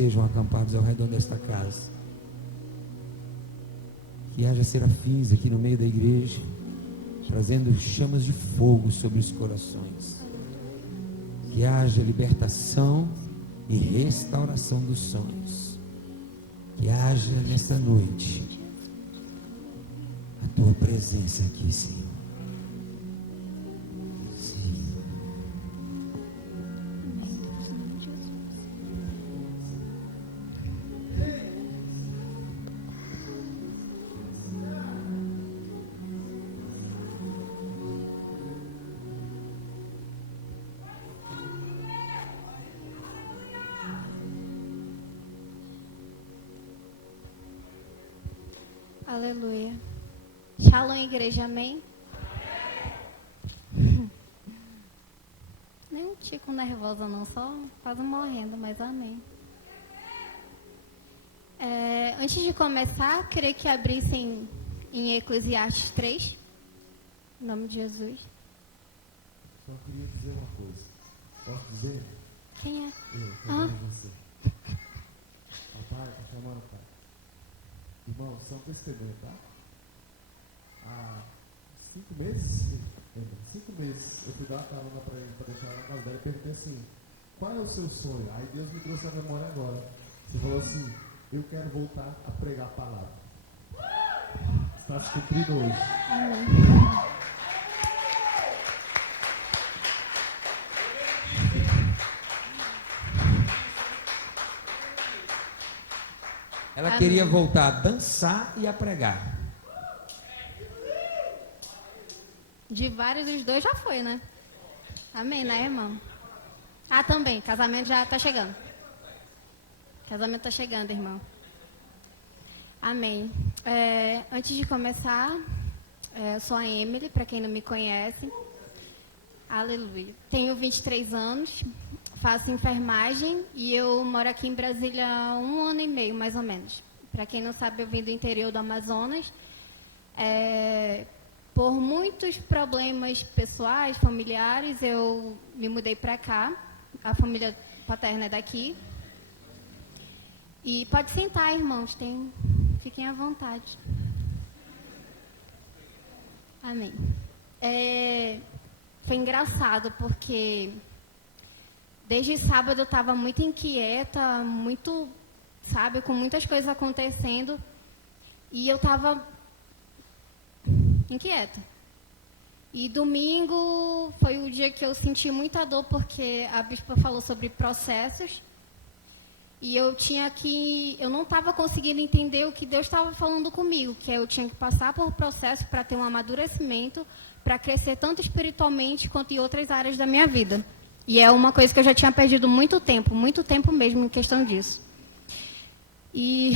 estejam acampados ao redor desta casa. Que haja serafins aqui no meio da igreja, trazendo chamas de fogo sobre os corações. Que haja libertação e restauração dos sonhos. Que haja nesta noite a tua presença aqui, Senhor. Aleluia. Shalom, igreja, amém? Nem um tico nervosa não, só quase morrendo, mas amém. Antes de começar, queria que abrissem em Eclesiastes 3, em nome de Jesus. Só queria dizer uma coisa. Posso dizer? Quem é? Eu, também você. Papai, tá chamando o pai. Irmão, só um testemunho, tá? Há 5 meses, eu fui dar uma carona pra ele, pra deixar ela na casa dela, e perguntei assim, qual é o seu sonho? Aí Deus me trouxe a memória agora. Você falou assim, eu quero voltar a pregar a palavra. Está se cumprindo hoje. Amém. Ela queria voltar a dançar e a pregar. De vários, os dois já foi, né? Amém, né, irmão? Ah, também, casamento já está chegando. Casamento está chegando, irmão. Amém. Antes de começar, eu sou a Emily, para quem não me conhece. Aleluia. Tenho 23 anos, faço enfermagem e eu moro aqui em Brasília há 1 ano e meio, mais ou menos. Para quem não sabe, eu vim do interior do Amazonas. Por muitos problemas pessoais, familiares, eu me mudei para cá. A família paterna é daqui. E pode sentar, irmãos, fiquem à vontade. Amém. Foi engraçado, porque desde sábado eu estava muito inquieta, muito, sabe, com muitas coisas acontecendo. E eu estava inquieta. E domingo foi o dia que eu senti muita dor, porque a bispa falou sobre processos. E eu não estava conseguindo entender o que Deus estava falando comigo, que eu tinha que passar por processo para ter um amadurecimento, para crescer tanto espiritualmente quanto em outras áreas da minha vida. E é uma coisa que eu já tinha perdido muito tempo mesmo em questão disso. E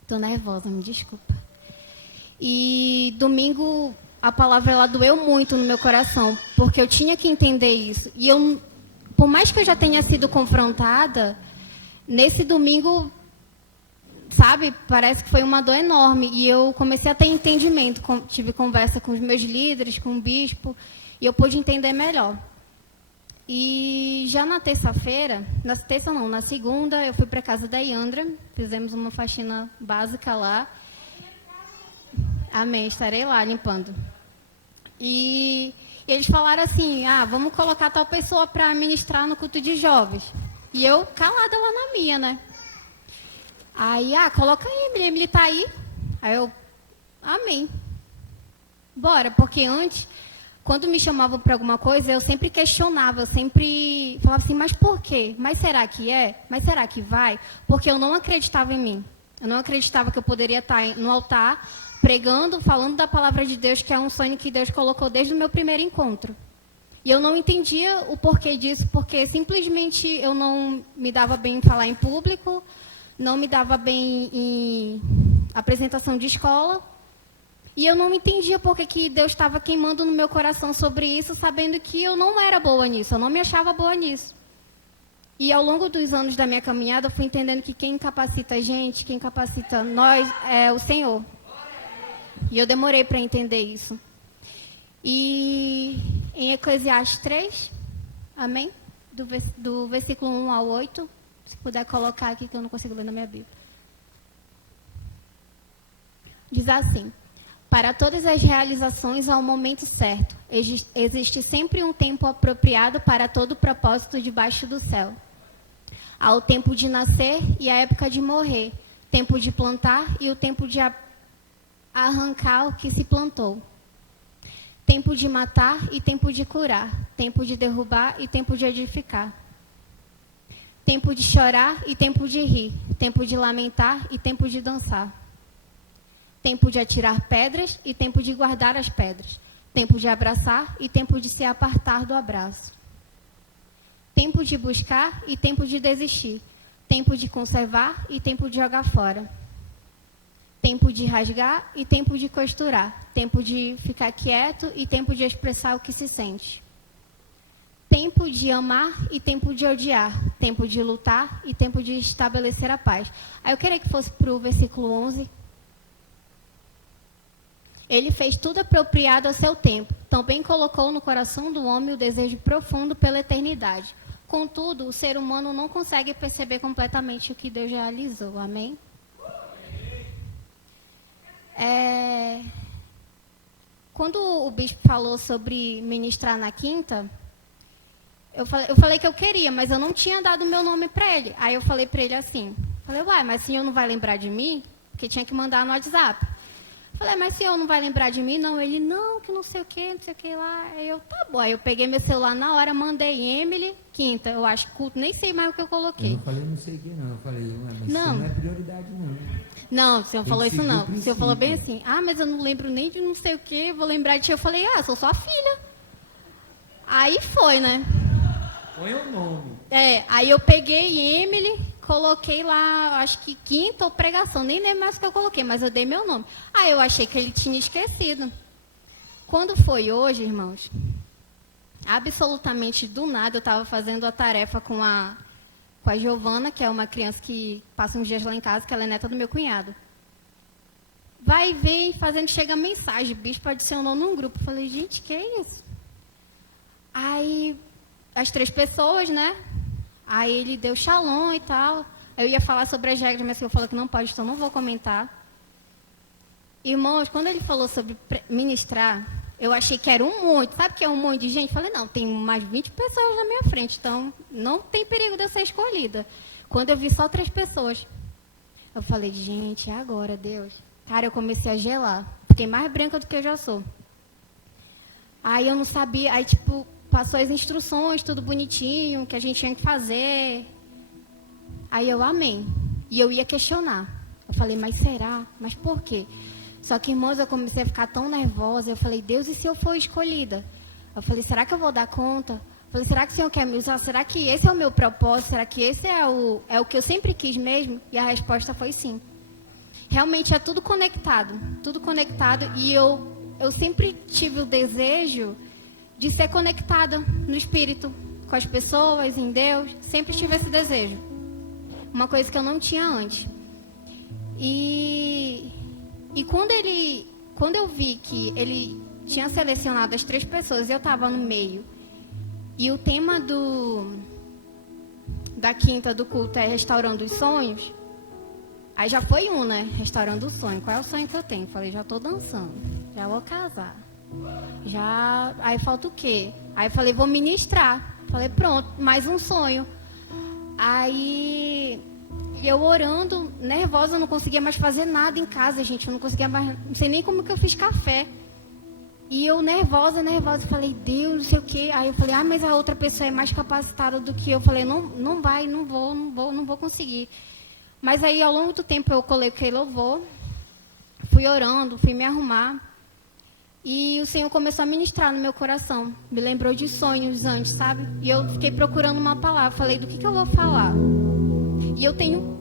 estou nervosa, me desculpa. E domingo a palavra ela doeu muito no meu coração, porque eu tinha que entender isso. E eu, por mais que eu já tenha sido confrontada, nesse domingo, sabe, parece que foi uma dor enorme. E eu comecei a ter entendimento, tive conversa com os meus líderes, com o bispo, e eu pude entender melhor. E já na terça-feira, na segunda, eu fui para a casa da Yandra, fizemos uma faxina básica lá. Amém, estarei lá limpando. E eles falaram assim, vamos colocar tal pessoa para ministrar no culto de jovens. E eu calada lá na minha, né? Aí, coloca aí, Emily tá aí. Aí eu, amém. Bora, porque antes, quando me chamavam para alguma coisa, eu sempre questionava, eu sempre falava assim, mas por quê? Mas será que é? Mas será que vai? Porque eu não acreditava em mim. Eu não acreditava que eu poderia estar no altar, pregando, falando da palavra de Deus, que é um sonho que Deus colocou desde o meu primeiro encontro. E eu não entendia o porquê disso, porque simplesmente eu não me dava bem em falar em público, não me dava bem em apresentação de escola. E eu não entendia porque que Deus estava queimando no meu coração sobre isso, sabendo que eu não era boa nisso, eu não me achava boa nisso. E ao longo dos anos da minha caminhada, eu fui entendendo que quem capacita a gente, quem capacita nós, é o Senhor. E eu demorei para entender isso. E em Eclesiastes 3, amém? Do versículo 1 ao 8, Se puder colocar aqui, que eu não consigo ler na minha Bíblia. Diz assim: para todas as realizações há um momento certo. Existe sempre um tempo apropriado para todo propósito debaixo do céu. Há o tempo de nascer e a época de morrer. Tempo de plantar e o tempo de arrancar o que se plantou. Tempo de matar e tempo de curar. Tempo de derrubar e tempo de edificar. Tempo de chorar e tempo de rir. Tempo de lamentar e tempo de dançar. Tempo de atirar pedras e tempo de guardar as pedras. Tempo de abraçar e tempo de se apartar do abraço. Tempo de buscar e tempo de desistir. Tempo de conservar e tempo de jogar fora. Tempo de rasgar e tempo de costurar. Tempo de ficar quieto e tempo de expressar o que se sente. Tempo de amar e tempo de odiar. Tempo de lutar e tempo de estabelecer a paz. Aí eu queria que fosse para o versículo 11. Ele fez tudo apropriado ao seu tempo. Também colocou no coração do homem o desejo profundo pela eternidade. Contudo, o ser humano não consegue perceber completamente o que Deus realizou. Amém? Quando o bispo falou sobre ministrar na quinta, eu falei que eu queria, mas eu não tinha dado o meu nome para ele. Aí eu falei para ele assim, uai, mas o senhor não vai lembrar de mim? Porque tinha que mandar no WhatsApp. Falei, mas o senhor não vai lembrar de mim? Não, ele, não, que não sei o que lá. Aí eu, tá bom. Aí eu peguei meu celular na hora, mandei Emily, quinta. Eu acho culto, nem sei mais o que eu coloquei. Eu não falei não sei o que não. Eu falei, mas não. Isso não é prioridade não. Não, o senhor falou isso não. O senhor falou bem assim, mas eu não lembro nem de não sei o que, vou lembrar de ti. Eu falei, sou sua filha. Aí foi, né? Põe o nome. Aí eu peguei Emily, coloquei lá, acho que quinta ou pregação, nem lembro mais o que eu coloquei, mas eu dei meu nome. Aí eu achei que ele tinha esquecido. Quando foi hoje, irmãos, absolutamente do nada, eu estava fazendo a tarefa com a Giovana, que é uma criança que passa uns dias lá em casa, que ela é neta do meu cunhado. Vai e vem, fazendo, chega mensagem, bispo adicionou num grupo. Eu falei, gente, que é isso? Aí, as 3 pessoas, né? Aí ele deu shalom e tal. Eu ia falar sobre as regras, mas o senhor falou que não pode, então não vou comentar. Irmãos, quando ele falou sobre ministrar, eu achei que era um monte. Sabe que é um monte de gente? Eu falei, não, tem mais 20 pessoas na minha frente, então não tem perigo de eu ser escolhida. Quando eu vi só 3 pessoas, eu falei, gente, é agora, Deus. Cara, eu comecei a gelar. Fiquei mais branca do que eu já sou. Aí eu não sabia, aí tipo, passou as instruções, tudo bonitinho, que a gente tinha que fazer. Aí eu, amém. E eu ia questionar. Eu falei, mas será? Mas por quê? Só que, irmãos, eu comecei a ficar tão nervosa. Eu falei, Deus, e se eu for escolhida? Eu falei, será que eu vou dar conta? Eu falei, será que o Senhor quer me usar? Será que esse é o meu propósito? Será que esse é o que eu sempre quis mesmo? E a resposta foi sim. Realmente é tudo conectado. Tudo conectado. E eu sempre tive o desejo de ser conectada no Espírito, com as pessoas, em Deus. Sempre tive esse desejo. Uma coisa que eu não tinha antes. E quando eu vi que ele tinha selecionado as 3 pessoas e eu estava no meio, e o tema da quinta do culto é restaurando os sonhos, aí já foi né? Restaurando o sonho. Qual é o sonho que eu tenho? Falei, já estou dançando, já vou casar. Aí falta o quê? Aí falei, vou ministrar. Falei, pronto, mais um sonho. Aí eu orando, nervosa, não conseguia mais fazer nada em casa, gente. Eu não conseguia mais, não sei nem como que eu fiz café. E eu nervosa, falei, Deus, não sei o quê. Aí eu falei, mas a outra pessoa é mais capacitada do que eu. Falei, não vai, não vou conseguir. Mas aí, ao longo do tempo, eu coloquei louvor, fui orando, fui me arrumar. E o Senhor começou a ministrar no meu coração. Me lembrou de sonhos antes, sabe? E eu fiquei procurando uma palavra. Falei, do que eu vou falar? E eu tenho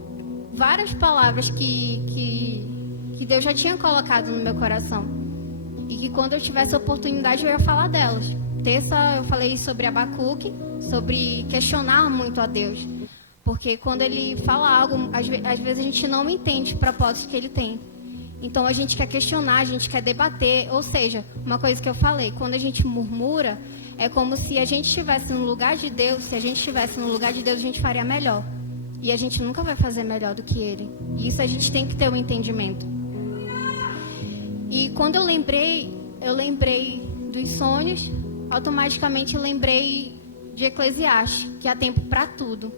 várias palavras que Deus já tinha colocado no meu coração. E que quando eu tivesse a oportunidade, eu ia falar delas. Terça, eu falei sobre Abacuque, sobre questionar muito a Deus. Porque quando Ele fala algo, às vezes a gente não entende os propósitos que Ele tem. Então, a gente quer questionar, a gente quer debater. Ou seja, uma coisa que eu falei, quando a gente murmura, é como se a gente estivesse no lugar de Deus. Se a gente estivesse no lugar de Deus, a gente faria melhor. E a gente nunca vai fazer melhor do que Ele. E isso a gente tem que ter um entendimento. E quando eu lembrei dos sonhos, automaticamente eu lembrei de Eclesiastes, que há tempo para tudo.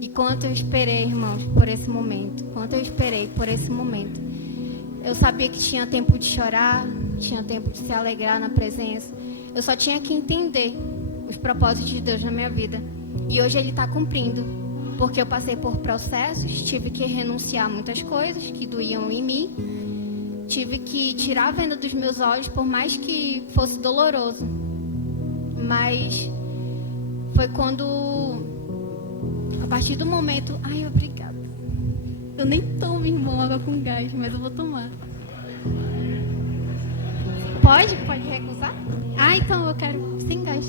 E quanto eu esperei, irmãos, por esse momento. Quanto eu esperei por esse momento. Eu sabia que tinha tempo de chorar, tinha tempo de se alegrar na presença. Eu só tinha que entender os propósitos de Deus na minha vida. E hoje Ele está cumprindo. Porque eu passei por processos, tive que renunciar a muitas coisas que doíam em mim. Tive que tirar a venda dos meus olhos, por mais que fosse doloroso. Mas foi quando, a partir do momento... Ai, obrigada. Eu nem tomo, irmão, água com gás, mas eu vou tomar. Pode recusar? Ah, então eu quero sem gás.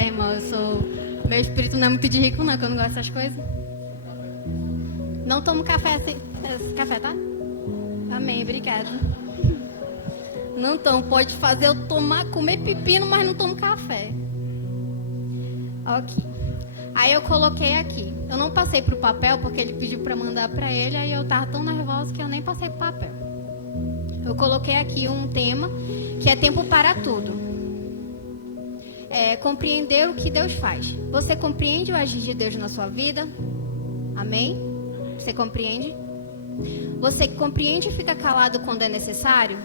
Irmão, meu espírito não é muito de rico, não, que eu não gosto dessas coisas. Não tomo café assim. Café, tá? Amém, obrigada. Não tomo, pode fazer eu comer pepino, mas não tomo café. Ok. Aí eu coloquei aqui. Eu não passei pro papel, porque ele pediu para mandar para ele, aí eu tava tão nervosa que eu nem passei pro papel. Eu coloquei aqui um tema, que é tempo para tudo. Compreender o que Deus faz. Você compreende o agir de Deus na sua vida? Amém? Você compreende? Você compreende e fica calado quando é necessário?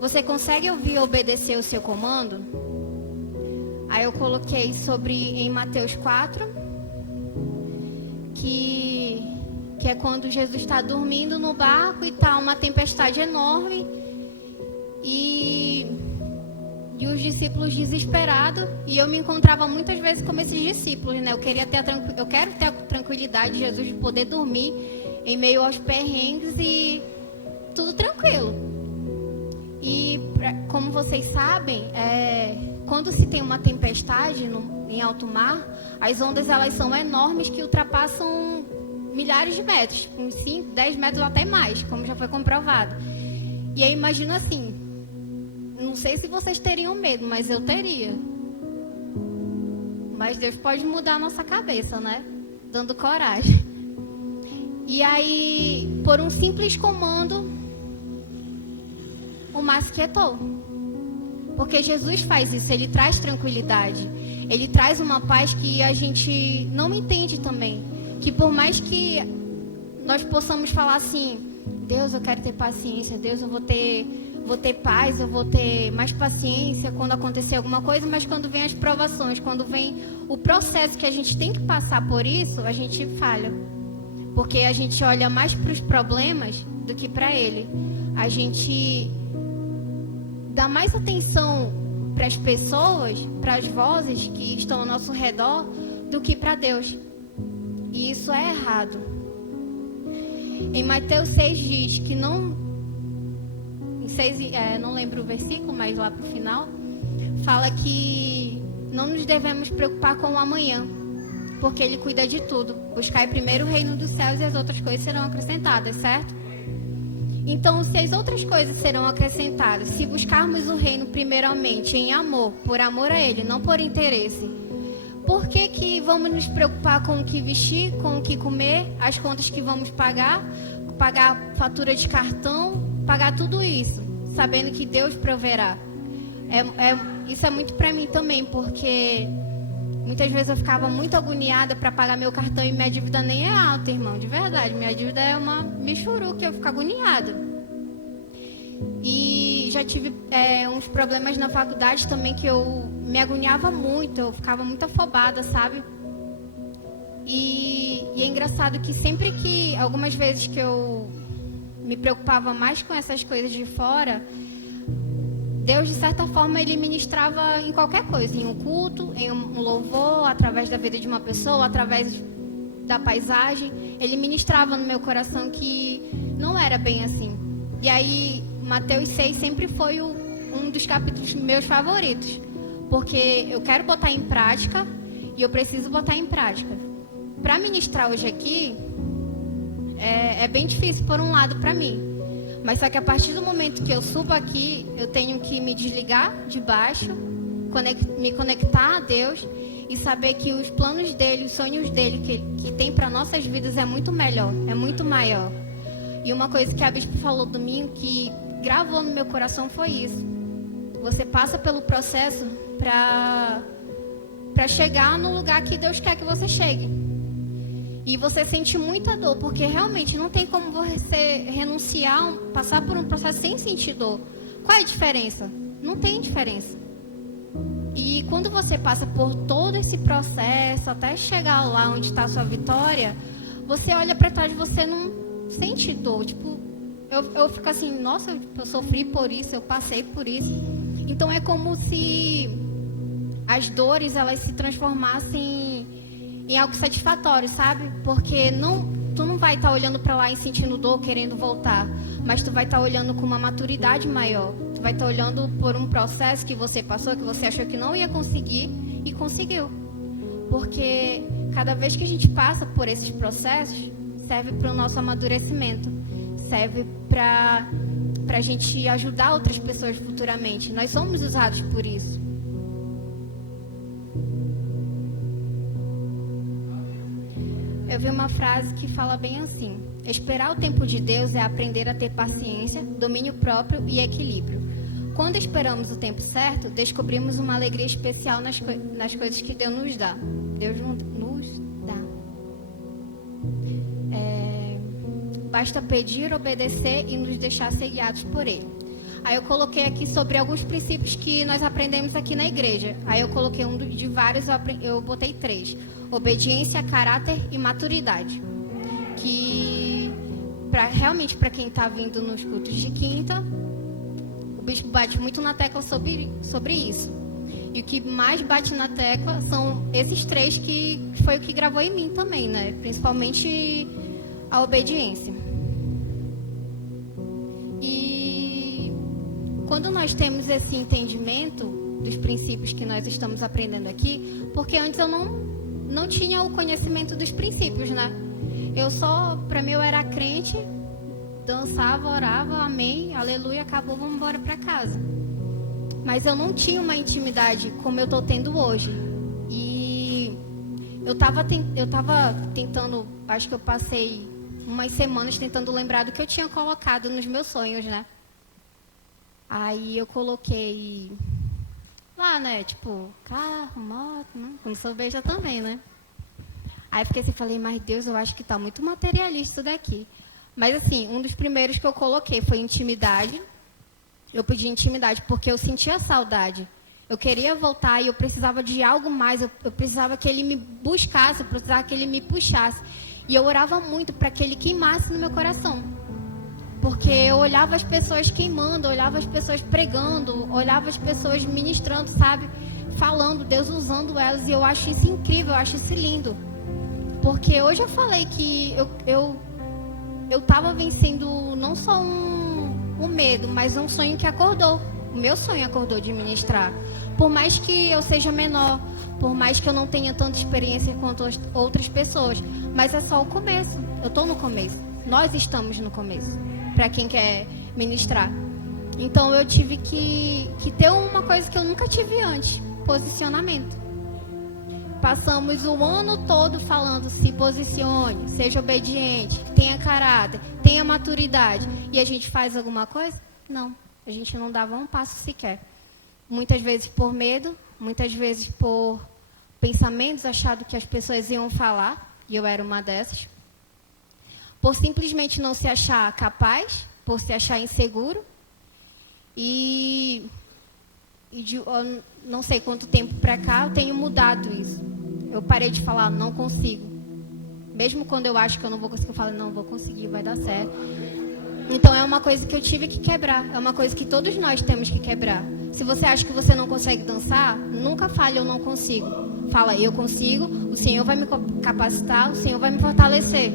Você consegue ouvir e obedecer o seu comando? Aí eu coloquei em Mateus 4, que é quando Jesus está dormindo no barco e está uma tempestade enorme e os discípulos desesperados, e eu me encontrava muitas vezes como esses discípulos, né? Eu quero ter a tranquilidade de Jesus de poder dormir em meio aos perrengues e tudo tranquilo. E como vocês sabem, quando se tem uma tempestade em alto mar, as ondas elas são enormes que ultrapassam milhares de metros, uns 5, 10 metros até mais, como já foi comprovado. E aí imagina assim, não sei se vocês teriam medo, mas eu teria. Mas Deus pode mudar a nossa cabeça, né? Dando coragem. E aí, por um simples comando, o mar se quietou. Porque Jesus faz isso, Ele traz tranquilidade. Ele traz uma paz que a gente não entende também. Que por mais que nós possamos falar assim, Deus, eu quero ter paciência, Deus, eu vou ter paz, eu vou ter mais paciência quando acontecer alguma coisa, mas quando vem as provações, quando vem o processo que a gente tem que passar por isso, a gente falha. Porque a gente olha mais para os problemas do que para Ele. A gente dá mais atenção para as pessoas, para as vozes que estão ao nosso redor, do que para Deus. E isso é errado. Em Mateus 6 diz que não lembro o versículo, mas lá pro final, fala que não nos devemos preocupar com o amanhã, porque Ele cuida de tudo. Buscai primeiro o reino dos céus e as outras coisas serão acrescentadas, certo? Então, se as outras coisas serão acrescentadas, se buscarmos o reino primeiramente em amor, por amor a Ele, não por interesse, por que vamos nos preocupar com o que vestir, com o que comer, as contas que vamos pagar fatura de cartão, pagar tudo isso, sabendo que Deus proverá? Isso é muito para mim também, porque muitas vezes eu ficava muito agoniada para pagar meu cartão e minha dívida nem é alta, irmão, de verdade. Minha dívida é uma michuruca, eu fico agoniada. E já tive uns problemas na faculdade também que eu me agoniava muito, eu ficava muito afobada, sabe? E é engraçado que sempre que, algumas vezes que eu me preocupava mais com essas coisas de fora, Deus, de certa forma, Ele ministrava em qualquer coisa, em um culto, em um louvor, através da vida de uma pessoa, através da paisagem. Ele ministrava no meu coração que não era bem assim. E aí, Mateus 6 sempre foi um dos capítulos meus favoritos, porque eu quero botar em prática e eu preciso botar em prática. Para ministrar hoje aqui, é bem difícil por um lado para mim. Mas só que a partir do momento que eu subo aqui, eu tenho que me desligar de baixo me conectar a Deus e saber que os planos dele, os sonhos dele que tem para nossas vidas é muito melhor, é muito maior. E uma coisa que a bispa falou domingo que gravou no meu coração foi isso. Você passa pelo processo para chegar no lugar que Deus quer que você chegue. E você sente muita dor, porque realmente não tem como você renunciar, passar por um processo sem sentir dor. Qual é a diferença? Não tem diferença. E quando você passa por todo esse processo, até chegar lá onde está a sua vitória, você olha para trás e você não sente dor. Tipo, eu fico assim, nossa, eu sofri por isso, eu passei por isso. Então é como se as dores, elas se transformassem em algo satisfatório, sabe? Porque tu não vai estar olhando para lá e sentindo dor, querendo voltar, mas tu vai estar olhando com uma maturidade maior. Tu vai estar olhando por um processo que você passou, que você achou que não ia conseguir e conseguiu. Porque cada vez que a gente passa por esses processos, serve para o nosso amadurecimento, serve para a gente ajudar outras pessoas futuramente. Nós somos usados por isso. Eu vi uma frase que fala bem assim: esperar o tempo de Deus é aprender a ter paciência, domínio próprio e equilíbrio. Quando esperamos o tempo certo, descobrimos uma alegria especial nas coisas que Deus nos dá. Deus nos dá. Basta pedir, obedecer e nos deixar ser guiados por Ele. Aí eu coloquei aqui sobre alguns princípios que nós aprendemos aqui na igreja. Aí eu coloquei um de vários, eu botei 3. Obediência, caráter e maturidade. Que realmente para quem está vindo nos cultos de quinta, o bispo bate muito na tecla sobre isso. E o que mais bate na tecla são esses 3 que foi o que gravou em mim também, né? Principalmente a obediência. E quando nós temos esse entendimento dos princípios que nós estamos aprendendo aqui, porque antes eu não tinha o conhecimento dos princípios, né? Para mim eu era crente, dançava, orava, amém, aleluia, acabou, vamos embora para casa. Mas eu não tinha uma intimidade como eu estou tendo hoje. E eu estava tentando, acho que eu passei umas semanas tentando lembrar do que eu tinha colocado nos meus sonhos, né? Aí eu coloquei lá, né? Tipo, carro, moto, né? Quando sou beija também, né? Aí fiquei assim, falei, mas Deus, eu acho que tá muito materialista isso daqui. Mas assim, um dos primeiros que eu coloquei foi intimidade. Eu pedi intimidade porque eu sentia saudade. Eu queria voltar e eu precisava de algo mais. Eu precisava que Ele me buscasse, eu precisava que Ele me puxasse. E eu orava muito para que Ele queimasse no meu coração. Porque eu olhava as pessoas queimando, olhava as pessoas pregando, olhava as pessoas ministrando, sabe? Falando, Deus usando elas. E eu acho isso incrível, eu acho isso lindo. Porque hoje eu falei que eu estava vencendo não só um medo, mas um sonho que acordou. O meu sonho acordou de ministrar. Por mais que eu seja menor, por mais que eu não tenha tanta experiência quanto outras pessoas, mas é só o começo. Eu estou no começo. Nós estamos no começo, para quem quer ministrar. Então eu tive que ter uma coisa que eu nunca tive antes: posicionamento. Passamos o ano todo falando: se posicione, seja obediente, tenha caráter, tenha maturidade. E a gente faz alguma coisa? Não. A gente não dava um passo sequer. Muitas vezes por medo, muitas vezes por pensamentos, achado que as pessoas iam falar, e eu era uma dessas. Por simplesmente não se achar capaz, por se achar inseguro. E não sei quanto tempo para cá eu tenho mudado isso. Eu parei de falar, não consigo. Mesmo quando eu acho que eu não vou conseguir, eu falo, não, vou conseguir, vai dar certo. Então é uma coisa que eu tive que quebrar. É uma coisa que todos nós temos que quebrar. Se você acha que você não consegue dançar, nunca fale, eu não consigo. Fala, eu consigo, o Senhor vai me capacitar, o Senhor vai me fortalecer.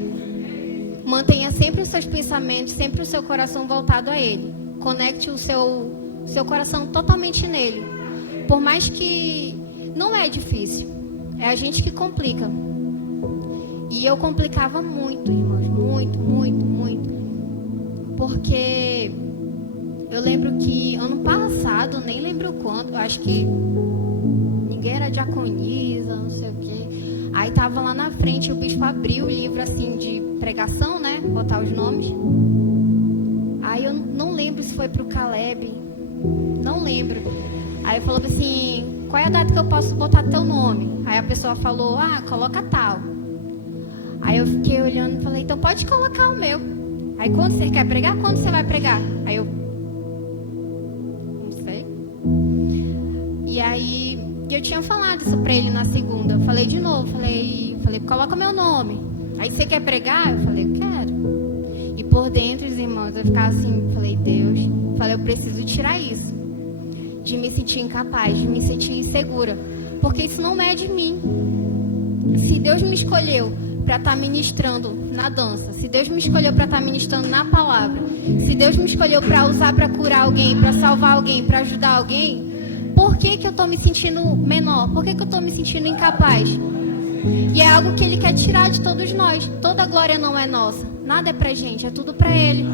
Mantenha sempre os seus pensamentos, sempre o seu coração voltado a Ele. Conecte o seu coração totalmente nele. Por mais que não é difícil, é a gente que complica. E eu complicava muito, irmãos, muito. Porque Eu lembro que ano passado, nem lembro quando, eu acho que ninguém era diaconisa, não sei o quê. Aí tava lá na frente, o bispo abriu o livro assim de pregação, né? Botar os nomes. Aí eu não lembro se foi pro Caleb, não lembro. Aí falou assim, qual é a data que eu posso botar teu nome? Aí a pessoa falou, coloca tal. Aí eu fiquei olhando e falei, então pode colocar o meu. Aí quando você quer pregar, quando você vai pregar? Aí eu, não sei. E aí eu tinha falado isso pra ele na segunda. Eu falei de novo, falei, coloca meu nome. Aí você quer pregar? Eu falei, quero. E por dentro, os irmãos, eu ficava assim, falei, Deus, eu preciso tirar isso. De me sentir incapaz, de me sentir insegura. Porque isso não é de mim. Se Deus me escolheu para estar ministrando na dança, se Deus me escolheu para estar ministrando na palavra, se Deus me escolheu para usar para curar alguém, para salvar alguém, para ajudar alguém, por que eu estou me sentindo menor? Por que eu estou me sentindo incapaz? E é algo que Ele quer tirar de todos nós. Toda a glória não é nossa, nada é pra gente, é tudo para Ele.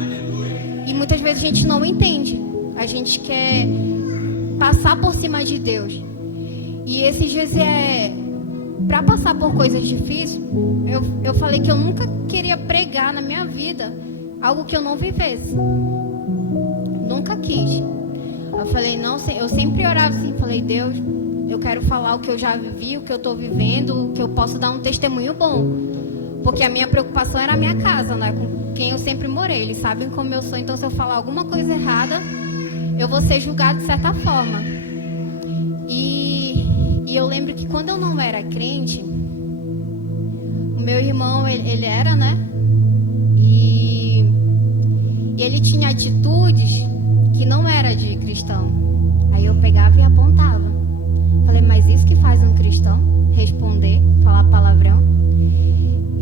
E muitas vezes a gente não entende, a gente quer passar por cima de Deus. E esses dias para passar por coisas difíceis, eu falei que eu nunca queria pregar na minha vida algo que eu não vivesse. Nunca quis. Eu falei, não, eu sempre orava assim, falei, Deus, eu quero falar o que eu já vivi, o que eu estou vivendo, que eu posso dar um testemunho bom. Porque a minha preocupação era a minha casa, né? Com quem eu sempre morei. Eles sabem como eu sou, então se eu falar alguma coisa errada, eu vou ser julgado de certa forma. E eu lembro que quando eu não era crente, o meu irmão, ele era, né? E ele tinha atitudes que não era de cristão. Aí eu pegava e apontava. Falei, mas isso que faz um cristão? Responder, falar palavrão?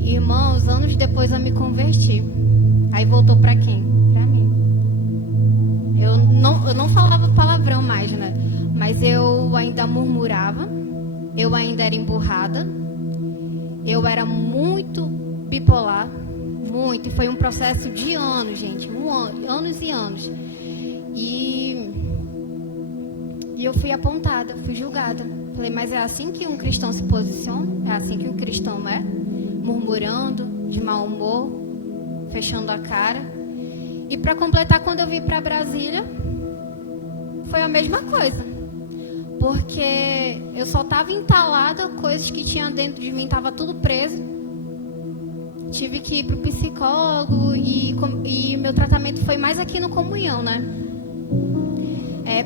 E, irmãos, anos depois eu me converti. Aí voltou pra quem? Pra mim. Eu não falava palavrão mais, né? Mas eu ainda murmurava. Eu ainda era emburrada. Eu era muito bipolar. Muito. E foi um processo de anos, gente. Anos e anos. E eu fui apontada, fui julgada. Falei, mas é assim que um cristão se posiciona? É assim que um cristão é? Murmurando, de mau humor, fechando a cara. E para completar, quando eu vim para Brasília, foi a mesma coisa. Porque eu só estava entalada, coisas que tinha dentro de mim, estava tudo preso. Tive que ir para o psicólogo e meu tratamento foi mais aqui no Comunhão, né?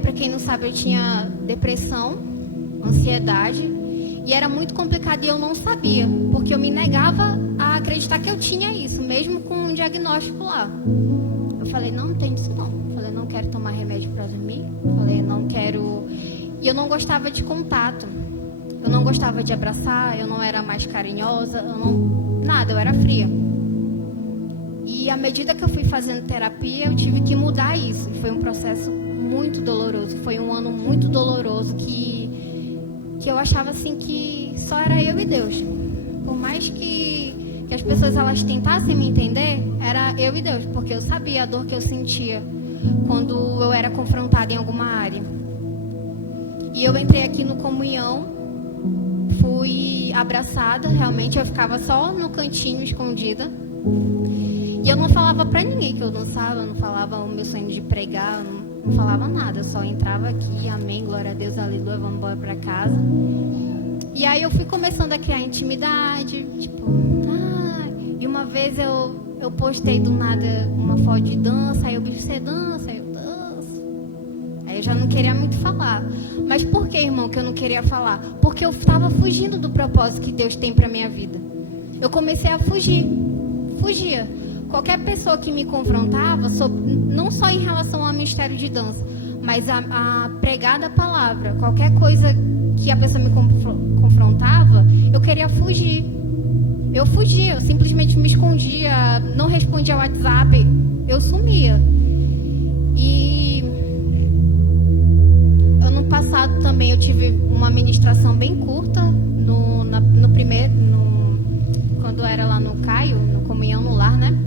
Para quem não sabe, eu tinha depressão, ansiedade, e era muito complicado e eu não sabia, porque eu me negava a acreditar que eu tinha isso, mesmo com um diagnóstico lá. Eu falei, não tem isso não. Eu falei, não quero tomar remédio para dormir. Eu falei, não quero... E eu não gostava de contato. Eu não gostava de abraçar, eu não era mais carinhosa, nada, eu era fria. E à medida que eu fui fazendo terapia, eu tive que mudar isso. Foi um processo muito doloroso. Foi um ano muito doloroso que eu achava assim que só era eu e Deus. Por mais que as pessoas elas tentassem me entender, era eu e Deus, porque eu sabia a dor que eu sentia quando eu era confrontada em alguma área. E eu entrei aqui no Comunhão, fui abraçada, realmente eu ficava só no cantinho escondida. E eu não falava pra ninguém que eu dançava, eu não falava o meu sonho de pregar, não falava nada, eu só entrava aqui, amém, glória a Deus, aleluia, vamos embora pra casa. E aí eu fui começando a criar intimidade, e uma vez eu postei do nada uma foto de dança, aí eu disse, você dança? Aí eu danço. Aí eu já não queria muito falar. Mas por que, irmão, que eu não queria falar? Porque eu estava fugindo do propósito que Deus tem pra minha vida. Eu comecei a fugia. Qualquer pessoa que me confrontava, não só em relação ao ministério de dança, mas a pregar da palavra, qualquer coisa que a pessoa me confrontava, eu queria fugir. Eu fugia, eu simplesmente me escondia, não respondia ao WhatsApp, eu sumia. E ano passado também eu tive uma ministração bem curta, no primeiro, quando era lá no Caio, no Comunhão no Lar, né?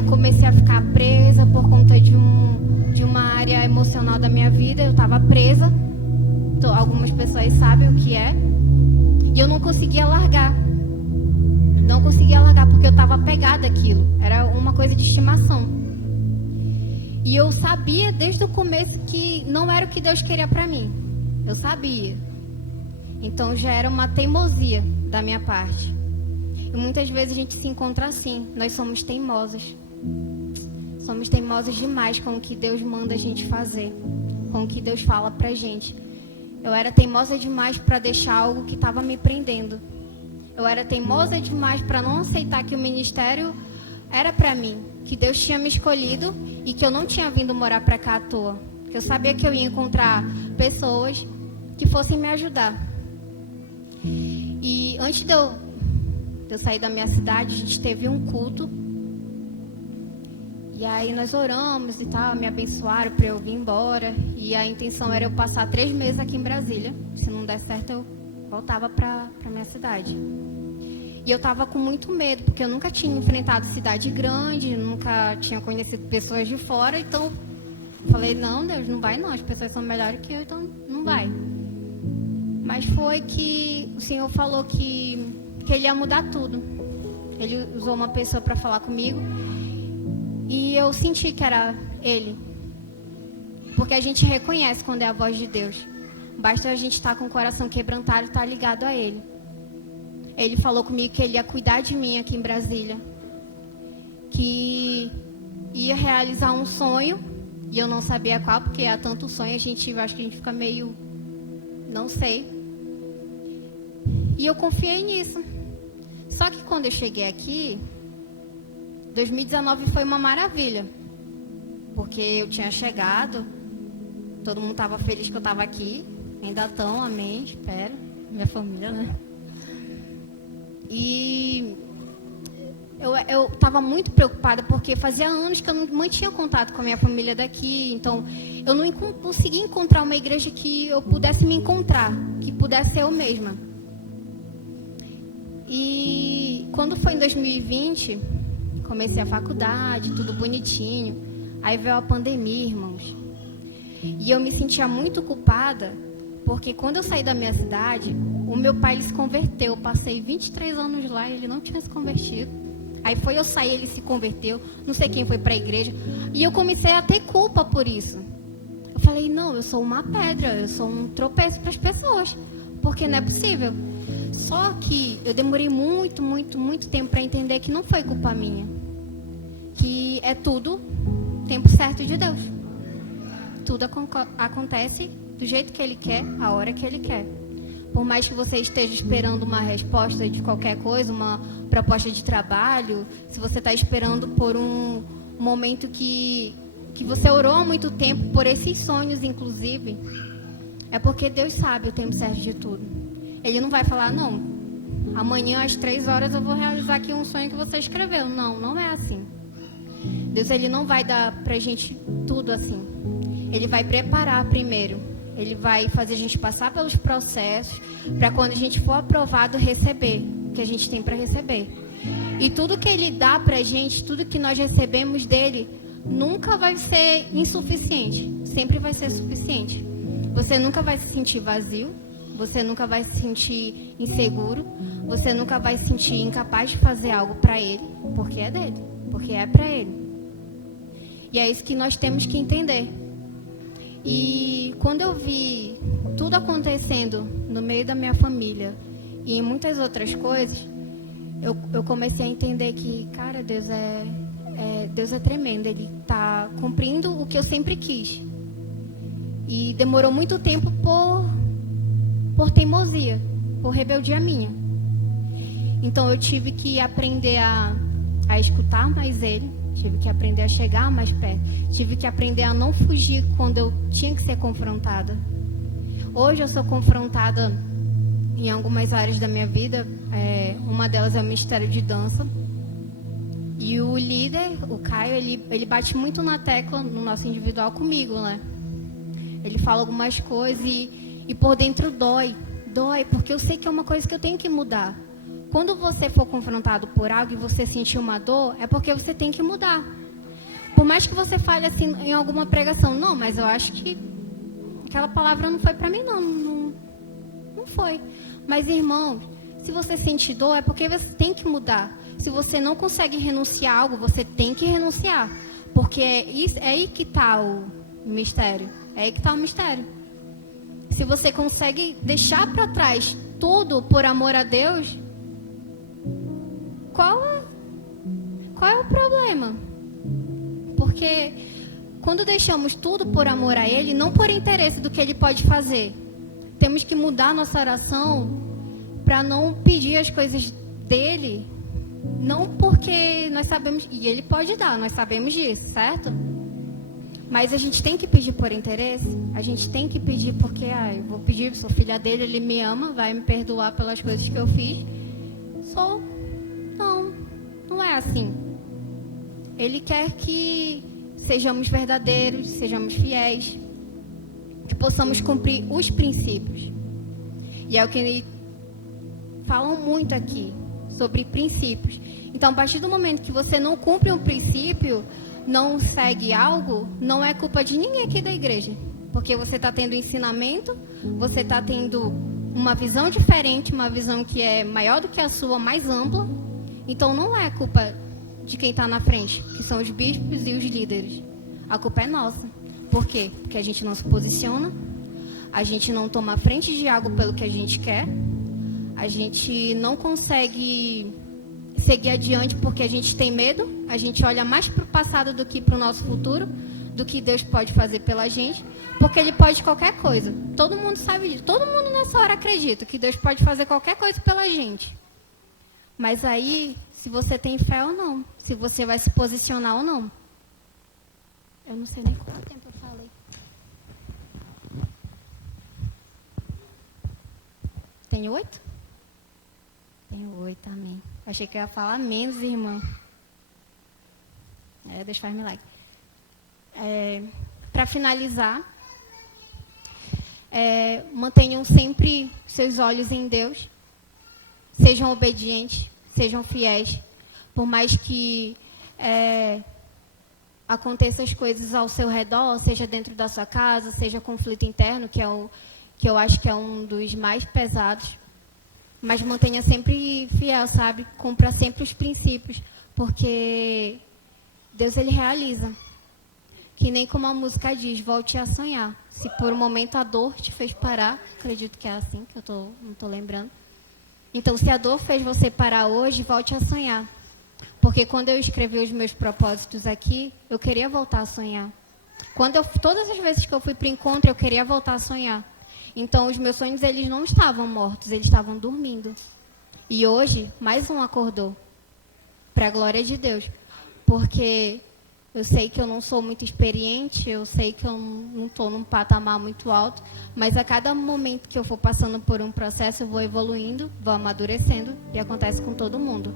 eu comecei a ficar presa por conta de uma área emocional da minha vida. Eu estava presa. Algumas pessoas sabem o que é. E eu não conseguia largar. Não conseguia largar porque eu estava apegada àquilo. Era uma coisa de estimação. E eu sabia desde o começo que não era o que Deus queria para mim. Eu sabia. Então já era uma teimosia da minha parte. E muitas vezes a gente se encontra assim. Nós somos teimosas. Somos teimosas demais com o que Deus manda a gente fazer. Com o que Deus fala pra gente. Eu era teimosa demais para deixar algo que estava me prendendo. Eu era teimosa demais para não aceitar que o ministério era para mim. Que Deus tinha me escolhido e que eu não tinha vindo morar para cá à toa. Que eu sabia que eu ia encontrar pessoas que fossem me ajudar. E antes de eu sair da minha cidade, a gente teve um culto. E aí nós oramos e tal, me abençoaram para eu vir embora. E a intenção era eu passar 3 meses aqui em Brasília. Se não der certo, eu voltava para minha cidade. E eu estava com muito medo, porque eu nunca tinha enfrentado cidade grande, nunca tinha conhecido pessoas de fora. Então, eu falei, não, Deus, não vai não, as pessoas são melhores que eu, então não vai. Mas foi que o Senhor falou que Ele ia mudar tudo. Ele usou uma pessoa para falar comigo. E eu senti que era Ele. Porque a gente reconhece quando é a voz de Deus. Basta a gente estar com o coração quebrantado e estar ligado a Ele. Ele falou comigo que Ele ia cuidar de mim aqui em Brasília. Que ia realizar um sonho. E eu não sabia qual, porque há tanto sonho, eu acho que a gente fica meio... Não sei. E eu confiei nisso. Só que quando eu cheguei aqui... 2019 foi uma maravilha. Porque eu tinha chegado... Todo mundo estava feliz que eu estava aqui. Ainda estão, amém, espero. Minha família, né? E eu estava muito preocupada porque fazia anos que eu não mantinha contato com a minha família daqui. Então, eu não conseguia encontrar uma igreja que eu pudesse me encontrar, que pudesse ser eu mesma. E quando foi em 2020, comecei a faculdade, tudo bonitinho. Aí veio a pandemia, irmãos. E eu me sentia muito culpada, porque quando eu saí da minha cidade, o meu pai ele se converteu. Eu passei 23 anos lá e ele não tinha se convertido. Aí foi eu sair, ele se converteu. Não sei quem foi para a igreja. E eu comecei a ter culpa por isso. Eu falei, não, eu sou uma pedra, eu sou um tropeço para as pessoas. Porque não é possível. Só que eu demorei muito, muito, muito tempo para entender que não foi culpa minha. Que é tudo tempo certo de Deus. Tudo acontece do jeito que Ele quer, a hora que Ele quer. Por mais que você esteja esperando uma resposta de qualquer coisa, uma proposta de trabalho, se você está esperando por um momento que você orou há muito tempo, por esses sonhos, inclusive, é porque Deus sabe o tempo certo de tudo. Ele não vai falar, não, amanhã às 3 horas eu vou realizar aqui um sonho que você escreveu. Não, não é assim. Deus, Ele não vai dar pra gente tudo assim. Ele vai preparar primeiro. Ele vai fazer a gente passar pelos processos para quando a gente for aprovado receber o que a gente tem para receber. E tudo que Ele dá pra gente, tudo que nós recebemos dele, nunca vai ser insuficiente. Sempre vai ser suficiente. Você nunca vai se sentir vazio. Você nunca vai se sentir inseguro. Você nunca vai se sentir incapaz de fazer algo para Ele, porque é dele, porque é para Ele. E é isso que nós temos que entender. E quando eu vi tudo acontecendo no meio da minha família e em muitas outras coisas, eu comecei a entender que, cara, Deus é tremendo. Ele está cumprindo o que eu sempre quis. E demorou muito tempo por teimosia, por rebeldia minha. Então eu tive que aprender a escutar mais Ele. Tive que aprender a chegar mais perto. Tive que aprender a não fugir quando eu tinha que ser confrontada. Hoje eu sou confrontada em algumas áreas da minha vida. Uma delas é o Ministério de Dança. E o líder, o Caio, ele bate muito na tecla no nosso individual comigo, né? Ele fala algumas coisas e por dentro dói. Dói, porque eu sei que é uma coisa que eu tenho que mudar. quando você for confrontado por algo e você sentir uma dor, é porque você tem que mudar. Por mais que você fale assim em alguma pregação, não, mas eu acho que aquela palavra não foi para mim, não foi. Mas, irmãos, se você sentir dor, é porque você tem que mudar. Se você não consegue renunciar a algo, você tem que renunciar. Porque é aí que está o mistério. É aí que está o mistério. Se você consegue deixar para trás tudo por amor a Deus, qual é o problema? Porque quando deixamos tudo por amor a Ele, não por interesse do que Ele pode fazer, temos que mudar nossa oração para não pedir as coisas dEle, não porque nós sabemos, e Ele pode dar, nós sabemos disso, certo? Mas a gente tem que pedir por interesse, a gente tem que pedir porque, eu vou pedir, sou filha dele, ele me ama, vai me perdoar pelas coisas que eu fiz. Não é assim. Ele quer que sejamos verdadeiros, sejamos fiéis, que possamos cumprir os princípios. E é o que falam muito aqui, sobre princípios. Então, a partir do momento que você não cumpre um princípio, não segue algo, não é culpa de ninguém aqui da igreja. Porque você está tendo ensinamento, você está tendo uma visão diferente, uma visão que é maior do que a sua, mais ampla. Então, não é culpa de quem está na frente, que são os bispos e os líderes. A culpa é nossa. Por quê? Porque a gente não se posiciona, a gente não toma a frente de algo pelo que a gente quer, a gente não consegue seguir adiante porque a gente tem medo, a gente olha mais para o passado do que para o nosso futuro, do que Deus pode fazer pela gente, porque Ele pode qualquer coisa. Todo mundo sabe disso, todo mundo nessa hora acredita que Deus pode fazer qualquer coisa pela gente. Mas aí, se você tem fé ou não, se você vai se posicionar ou não. Eu não sei nem quanto tempo eu falei. Tem 8? Tenho 8, amém. Achei que eu ia falar menos, irmã. Deus faz milagre. Para finalizar, mantenham sempre seus olhos em Deus. Sejam obedientes, sejam fiéis. Por mais que aconteçam as coisas ao seu redor, seja dentro da sua casa, seja conflito interno, que eu acho que é um dos mais pesados. Mas mantenha sempre fiel, sabe? Cumpra sempre os princípios, porque Deus, Ele realiza. Que nem como a música diz, volte a sonhar. Se por um momento a dor te fez parar, acredito que é assim, que eu não estou lembrando. Então, se a dor fez você parar hoje, volte a sonhar. Porque quando eu escrevi os meus propósitos aqui, eu queria voltar a sonhar. Todas as vezes que eu fui para o encontro, eu queria voltar a sonhar. Então, os meus sonhos, eles não estavam mortos, eles estavam dormindo. E hoje, mais um acordou. Para a glória de Deus. Porque eu sei que eu não sou muito experiente, eu sei que eu não estou num patamar muito alto, mas a cada momento que eu for passando por um processo, eu vou evoluindo, vou amadurecendo, e acontece com todo mundo.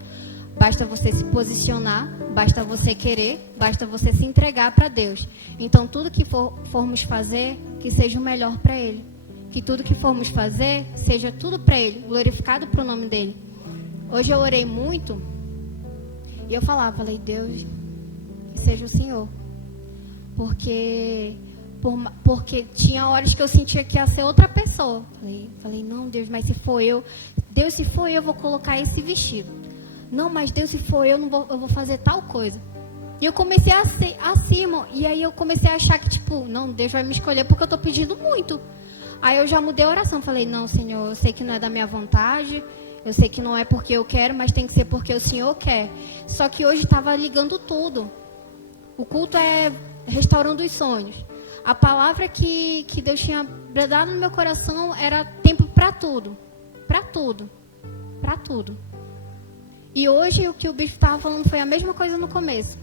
Basta você se posicionar, basta você querer, basta você se entregar para Deus. Então, tudo que formos fazer, que seja o melhor para Ele. Que tudo que formos fazer, seja tudo para Ele, glorificado para o nome dEle. Hoje eu orei muito, e eu falei, Deus, que seja o Senhor. Porque tinha horas que eu sentia que ia ser outra pessoa. Falei, não, Deus, mas se for eu, Deus, se for eu vou colocar esse vestido. Não, mas Deus, se for eu vou fazer tal coisa. E eu comecei a ser assim, irmão. E aí eu comecei a achar que, não, Deus vai me escolher porque eu estou pedindo muito. Aí eu já mudei a oração. Falei, não, Senhor, eu sei que não é da minha vontade. Eu sei que não é porque eu quero, mas tem que ser porque o Senhor quer. Só que hoje estava ligando tudo. O culto é restaurando os sonhos. A palavra que Deus tinha dado no meu coração era tempo para tudo. Para tudo. Para tudo. E hoje o que o bispo estava falando foi a mesma coisa no começo.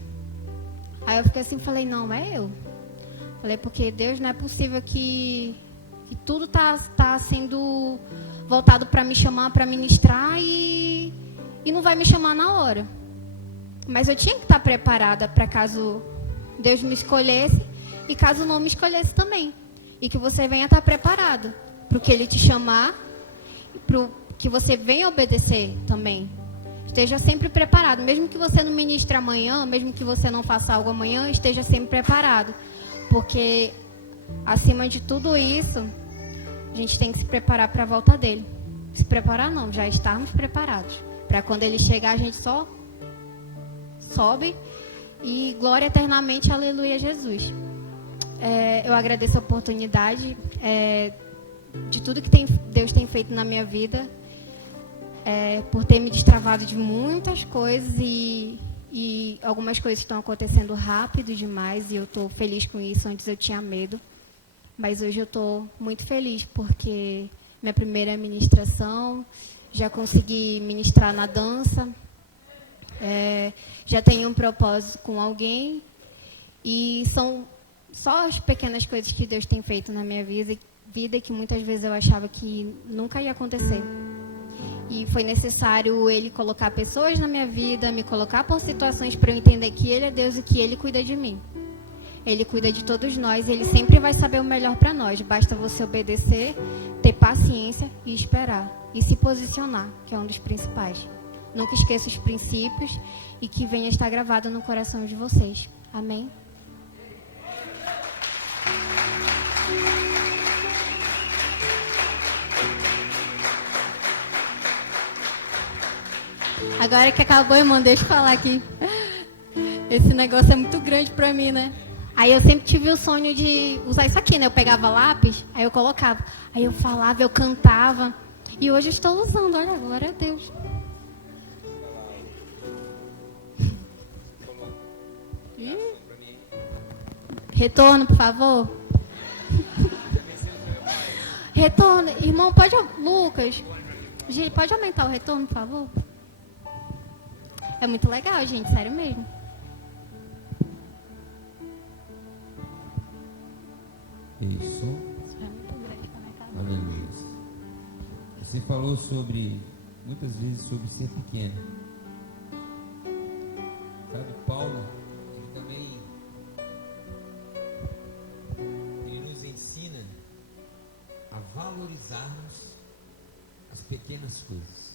Aí eu fiquei assim, falei, não, é eu. Falei, porque Deus, não é possível que tudo está sendo voltado para me chamar, para ministrar e não vai me chamar na hora. Mas eu tinha que estar preparada para caso Deus me escolhesse e caso não me escolhesse também. E que você venha estar preparado para o que Ele te chamar, para o que você venha obedecer também. Esteja sempre preparado. Mesmo que você não ministre amanhã, mesmo que você não faça algo amanhã, esteja sempre preparado. Porque, acima de tudo isso, a gente tem que se preparar para a volta dele. Se preparar não, já estarmos preparados. Para quando ele chegar, a gente só sobe e glória eternamente, aleluia, Jesus. Eu agradeço a oportunidade de tudo que Deus tem feito na minha vida, por ter me destravado de muitas coisas e algumas coisas estão acontecendo rápido demais e eu estou feliz com isso. Antes eu tinha medo, mas hoje eu estou muito feliz porque minha primeira ministração, já consegui ministrar na dança, já tenho um propósito com alguém e são só as pequenas coisas que Deus tem feito na minha vida que muitas vezes eu achava que nunca ia acontecer. E foi necessário Ele colocar pessoas na minha vida, me colocar por situações para eu entender que Ele é Deus e que Ele cuida de mim. Ele cuida de todos nós, Ele sempre vai saber o melhor para nós. Basta você obedecer, ter paciência e esperar. E se posicionar, que é um dos principais. Nunca esqueça os princípios e que venha estar gravado no coração de vocês. Amém? Agora que acabou, irmão, deixa eu falar aqui. Esse negócio é muito grande pra mim, né? Aí eu sempre tive o sonho de usar isso aqui, né? Eu pegava lápis, aí eu colocava. Aí eu falava, eu cantava. E hoje eu estou usando, olha, glória a Deus. Retorno, por favor. Retorno. Irmão, pode... Lucas, Gil, pode aumentar o retorno, por favor? É muito legal, gente, sério mesmo. Isso. Aleluia. Você falou muitas vezes sobre ser pequeno. Sabe, Paulo, ele nos ensina a valorizarmos as pequenas coisas.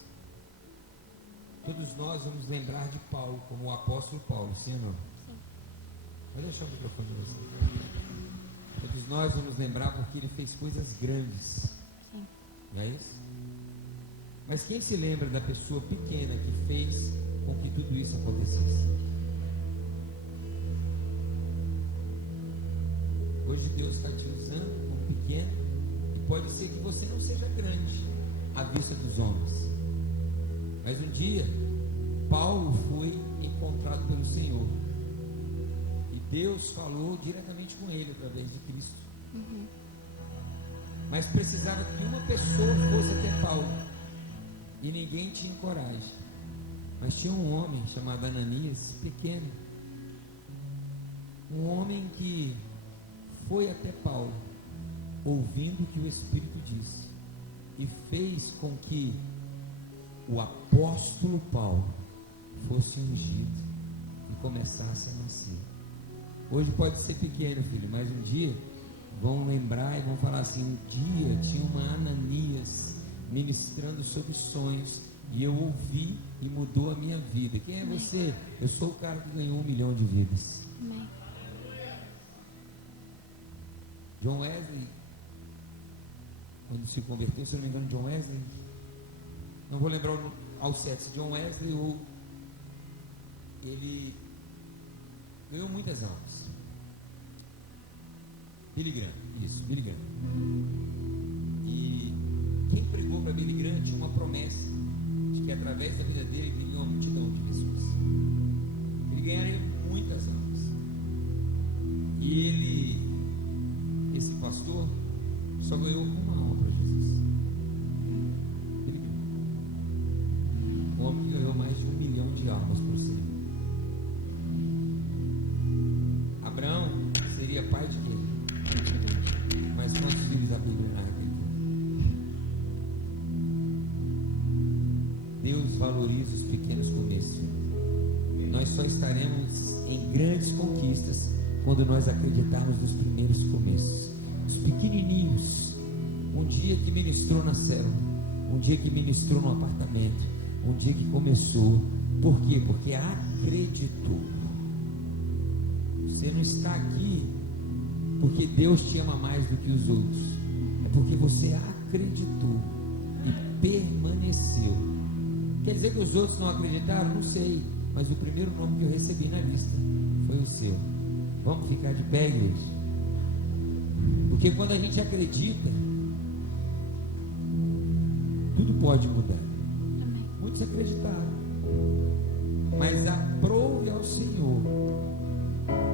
Todos nós vamos lembrar de Paulo como o apóstolo Paulo, sim ou não? Sim. Pode deixar o microfone de você. Todos nós vamos lembrar porque ele fez coisas grandes. Sim. Não é isso? Mas quem se lembra da pessoa pequena que fez com que tudo isso acontecesse? Hoje Deus está te usando como pequeno e pode ser que você não seja grande à vista dos homens. Mas um dia, Paulo foi encontrado pelo Senhor. E Deus falou diretamente com ele através de Cristo. Uhum. Mas precisava que uma pessoa fosse até Paulo. E ninguém tinha coragem. Mas tinha um homem chamado Ananias, pequeno. Um homem que foi até Paulo, ouvindo o que o Espírito disse. E fez com que o apóstolo Paulo fosse ungido e começasse a nascer. Hoje pode ser pequeno, filho, mas um dia vão lembrar e vão falar assim: um dia tinha uma Ananias ministrando sobre sonhos e eu ouvi e mudou a minha vida. Quem é você? Eu sou o cara que ganhou 1 milhão de vidas. Amém. John Wesley, quando se converteu, se eu não me engano, John Wesley, não vou lembrar ao certo se John Wesley ou ele ganhou muitas almas. Billy Graham, isso, Billy Graham. E quem pregou para Billy Graham tinha uma promessa de que através da vida dele viria uma multidão de pessoas. Ele ganharia muitas almas. E esse pastor, só ganhou uma alma para Jesus. Billy Graham. Um homem que ganhou mais de 1 milhão de almas para o Senhor. Abraão seria pai de quem? Mas quantos filhos a Bíblia narra aqui? Deus valoriza os pequenos começos. Nós só estaremos em grandes conquistas quando nós acreditarmos nos primeiros começos. Os pequenininhos, um dia que ministrou na célula, um dia que ministrou no apartamento, um dia que começou. Por quê? Porque acreditou. Você não está aqui porque Deus te ama mais do que os outros. É porque você acreditou e permaneceu. Quer dizer que os outros não acreditaram? Não sei. Mas o primeiro nome que eu recebi na lista foi o seu. Vamos ficar de pé, igreja? Porque quando a gente acredita, tudo pode mudar. Muitos acreditaram. Mas aprove ao Senhor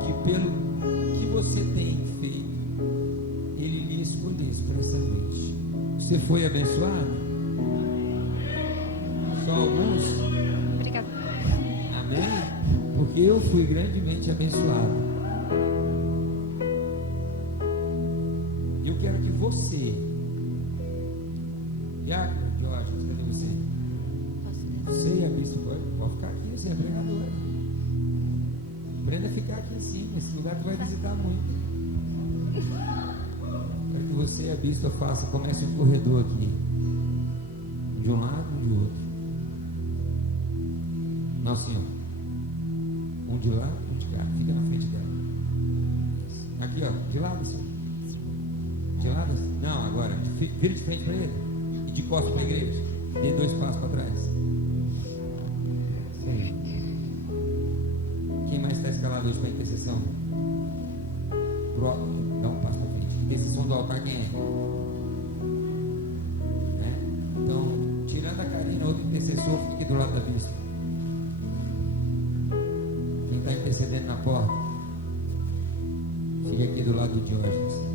que pelo que você tem feito, Ele lhe escolhesse para essa noite. Você foi abençoado? Só alguns? Obrigada. Amém? Porque eu fui grandemente abençoado. Eu quero que você, Diácono Jorge, cadê você? Você e a bispo, pode ficar aqui, você é pregadora. Aprenda a ficar aqui em cima, esse lugar tu vai visitar muito. Quero que você e a bispo comece um corredor aqui, de um lado e do outro. Não, senhor. Um de lá, um de cá. Fica na frente dela. Aqui, ó, de lado, senhor. De lado? Não, agora, vira de frente para ele. E de costas para a igreja. Dê 2 passos para trás. Sim. Quem mais está escalado hoje para a intercessão? Dá um passo para frente. Intercessão do altar, quem é? Então, tirando a Karina, outro intercessor, fica aqui do lado da vista. Quem está intercedendo na porta, fica aqui do lado do Diógenes.